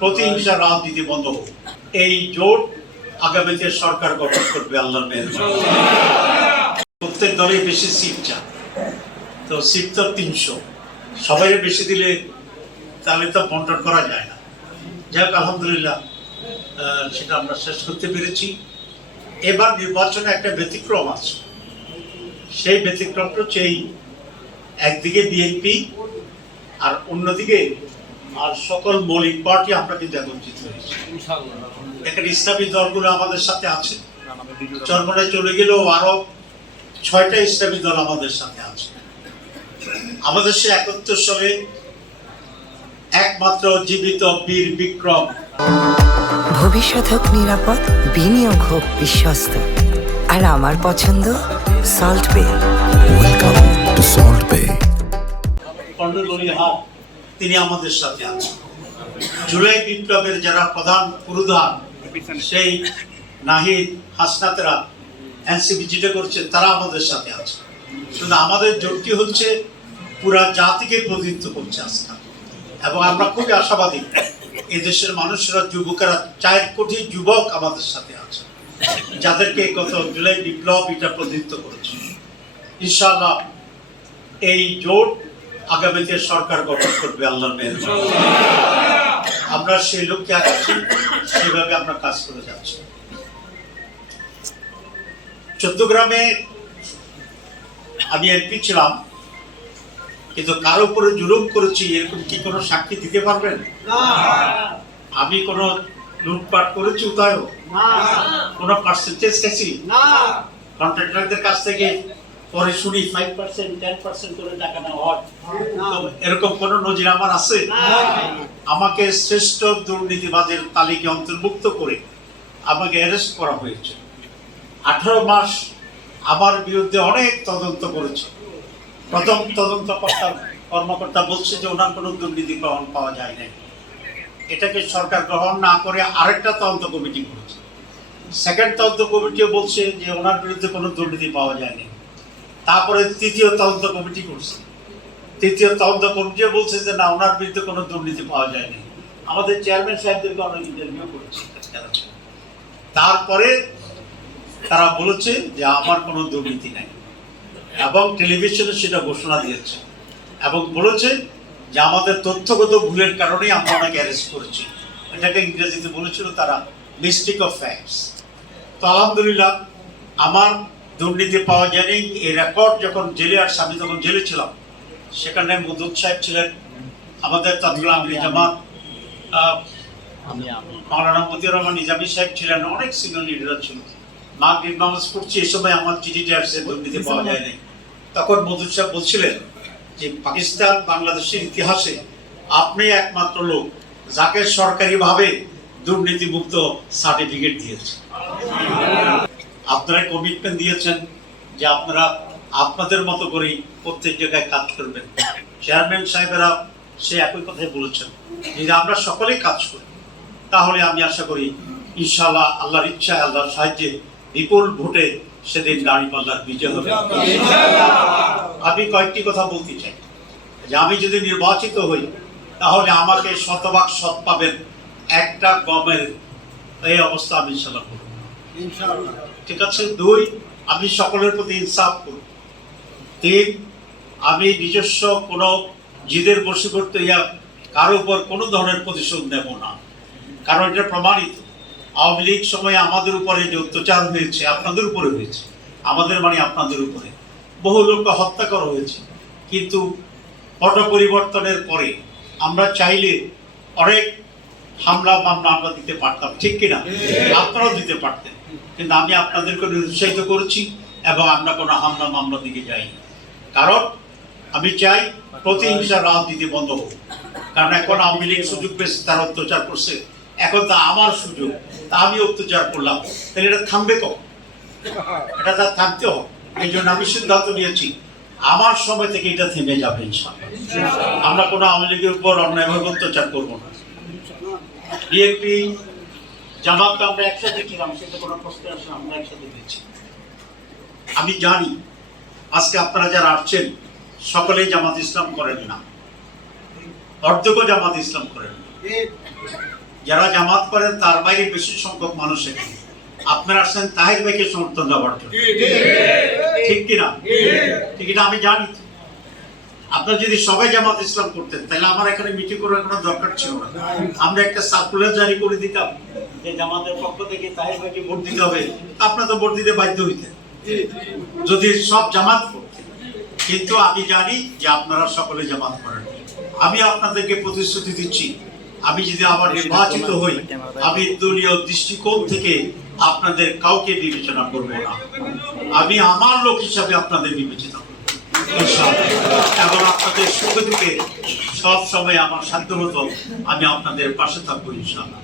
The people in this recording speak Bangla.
প্রতিহিংসা রাজনীতি বন্ধ হোক। এই জোট আগামীতে সরকার গঠন করবে আল্লাহর মেহেরবানি। প্রত্যেক দলেই বেশি সিট চায়, তো সিট তো 300, সবাই বেশি দিলে তাহলে তো বন্টন করা যায় না। যাই হোক, আলহামদুলিল্লাহ সেটা আমরা শেষ করতে পেরেছি। এবার নির্বাচনে একটা ব্যতিক্রম আছে, সেই ব্যতিক্রমটা হচ্ছে এই একদিকে বিএনপি আর অন্যদিকে আর সকল মৌলিক পার্টি আমরা কিন্তু একত্রিত হয়েছি। এখানে ইসলামী দলগুলো আমাদের সাথে আছে, চরমনায় চলে গেলেও আরো 6টা ইসলামী দল আমাদের সাথে আছে। আমাদের সে 71 সালে একমাত্র জীবিত বীর বিক্রম। ভবিষ্যৎ হোক নিরাপদ, বিনিয়োগ হোক বিশ্বস্ত, আর আমার পছন্দ সল্ট বে। ওয়েলকাম টু সল্ট বে। তিনি আমাদের সাথে আছেন। জুলাই বিপ্লবের যারা প্রধান পুরোধান, সেই নাহিদ হাসনাতরা এনসিপি যেটা করছে, তারা আমাদের সাথে আছে। শুধু আমাদের জোটটি হচ্ছে পুরা জাতিকে প্রতিনিধিত্ব করছে আজকে, এবং আমরা খুবই আশাবাদী এদেশের মানুষেরা, যুবকেরা, 4 কোটি যুবক আমাদের সাথে আছে, যাদেরকে গত জুলাই বিপ্লব এটা প্রতিনিধিত্ব করেছে। ইনশাআল্লাহ এই জোট আগামীতে সরকার গঠন করবে আল্লাহর মেহেরবানি। আমরা সেই লক্ষ্যে আছি, সেভাবে আমরা কাজ করে যাচ্ছি। চট্টগ্রামে আমি এমপি ছিলাম, কিন্তু কারো উপরে জুলুম করেছি এরকম কি কোনো সাক্ষী দিতে পারবেন? আমি কোনো লুটপাট করেছি উদয়, কোনো পার্সেন্টেজ গেছি কন্ট্রাক্টরদের কাছ থেকে, পরে শুনি 5%, 10% করে টাকা নেওয়া হয়, এরকম কোন নজির আমার আছে? আমাকে শ্রেষ্ঠ দুর্নীতিবাজের তালিকায় অন্তর্ভুক্ত করে আমাকে অ্যারেস্ট করা হয়েছে। 18 মাস আমার বিরুদ্ধে অনেক তদন্ত করেছে। প্রথম তদন্ত কর্মকর্তা বলছে যে ওনার কোনো দুর্নীতি পাওয়া যায় না। এটাকে সরকার গ্রহণ না করে আরেকটা তদন্ত কমিটি করেছে। সেকেন্ড তদন্ত কমিটিও বলছে যে ওনার বিরুদ্ধে কোনো দুর্নীতি পাওয়া যায়নি। তারপরে তৃতীয় তদন্ত কমিটি করছে, তৃতীয় তদন্ত কমিটিও বলছে যে না, ওনার বিরুদ্ধে কোনো দুর্নীতি পাওয়া যায়নি। আমাদের চেয়ারম্যান সাহেবদেরকে অনেক ইন্টারভিউ করেছে। তারপরে তারা বলেছে যে আমার কোনো দুর্নীতি নাই, এবং টেলিভিশনে সেটা ঘোষণা দিয়েছে, এবং বলেছে যে আমাদের তথ্যগত ভুলের কারণেই আমরা ওনাকে অ্যারেস্ট করেছি। এটাকে ইংরেজিতে বলেছিল তারা মিস্টেক অফ ফ্যাক্টস। তো আলহামদুলিল্লাহ আমার দুর্নীতি পাওয়া যায়নি। এই রেকর্ড যখন জেলে, আর আমি যখন জেলে ছিলাম, সেখানে মদুদ সাহেব ছিলেন, আমাদের তৎকালীন জামাত মাওলানা মতিউর রহমান নিজামী সাহেব ছিলেন, অনেক সিনিয়র লিডার ছিল। মাগরিব নামাজ পড়ছি, এই সময় আমার চিঠিতে আসছে দুর্নীতি পাওয়া যায়নি। তখন মদুদ সাহেব বলছিলেন যে পাকিস্তান বাংলাদেশের ইতিহাসে আপনি একমাত্র লোক যাকে সরকারিভাবে দুর্নীতিমুক্ত সার্টিফিকেট দিয়েছে। আপনারা কমিটমেন্ট দিয়েছেন যে আপনারা আপনাদের মতো করেই প্রত্যেক জায়গায় কাজ করবেন। চেয়ারম্যান সাহেবেরা সে একই কথাই বলেছেন, যদি আমরা সকলেই কাজ করি তাহলে আমি আশা করি ইনশাআল্লাহ আল্লাহর ইচ্ছায়, আল্লাহর সাহায্যে বিপুল ভোটে সেদিন দাঁড়িপাল্লার বিজয় হবে। আমি কয়েকটি কথা বলতে চাই যে আমি যদি নির্বাচিত হই তাহলে আমাকে শতভাগ সৎ পাবেন, একটা গমের এই অবস্থা আমি ইনশাআল্লাহ করব, ঠিক আছে। 2, আমি সকলের প্রতি ইনসাফ করব। 3, আমি নিজস্ব কোনো জিদের বশীভূত ইয়া কারো উপর কোনো ধরনের প্রতিশোধ নেব না, কারণ এটা প্রমাণিত। আওয়ামী লীগ সময়ে আমাদের উপরে যে অত্যাচার হয়েছে, আপনাদের উপরে হয়েছে, আমাদের মানে আপনাদের উপরে বহু লোককে হত্যা করা হয়েছে। কিন্তু পট পরিবর্তনের পরে আমরা চাইলে অনেক হামলা মামলা আমরা দিতে পারতাম, ঠিক কিনা? আপনারাও দিতে পারতেন, কিন্তু আমি আপনাদেরকে উৎসাহিত করেছি এবং আমরা কোনো হামলা মামলা দিকে যাইনি। কারণ আমি চাই প্রতিহিংসা রাজনীতি বন্ধ হোক। কারণ এখন আওয়ামী লীগ সুযোগ পেয়েছে, তারা অত্যাচার করছে, এখন তা আমার সুযোগ, তা আমি অত্যাচার করলাম, তাহলে এটা থামবে কখন? এটা তার থামতে হবে। এই জন্য আমি সিদ্ধান্ত নিয়েছি আমার সময় থেকে এটা থেমে যাবে ইনশাআল্লাহ। আমরা কোনো আওয়ামী লীগের উপর অন্যায়ভাবে অত্যাচার করবো না। বিএনপি জামাতকে আমরা একসাথে ছিলাম, সেটা কোনো প্রশ্ন আসে, আমরা একসাথে দিয়েছি। আমি জানি আজকে আপনারা যারা আসছেন সকলেই জামাত ইসলাম করেন না, অর্ধেকও জামাত ইসলাম করেন না। যারা জামাত করেন তার বাইরে বেশি সংখ্যক মানুষ এখানে। আপনারা আসছেন তাহের ভাইকে সমর্থন দেওয়ার জন্য, ঠিক কিনা? ঠিক, এটা আমি জানি। আপনারা যদি সবাই জামাত ইসলাম করতেন তাহলে আমার এখানে মিটিং করার কোনো দরকার ছিল না। আমরা একটা সার্কুলার জারি করে দিতাম যে জামাতের পক্ষ থেকে তাহের ভাইকে ভোট দিতে হবে, আপনারা তো ভোট দিতে বাধ্য হইতেন যদি সব জামাত করতেন। কিন্তু আমি জানি যে আপনারা সকলে জামাত করেন। আমি আপনাদেরকে প্রতিশ্রুতি দিচ্ছি, আমি যদি আবার নির্বাচিত হই, আমি দলীয় দৃষ্টিকোণ থেকে আপনাদের কাউকে বিবেচনা করব না। আমি আমার লোক হিসাবে আপনাদের বিবেচিত করব ইনশাআল্লাহ। এবং আপনাদের সুখে দুঃখে সব সময় আমার সাধ্য মতো আমি আপনাদের পাশে থাকবো ইনশাআল্লাহ।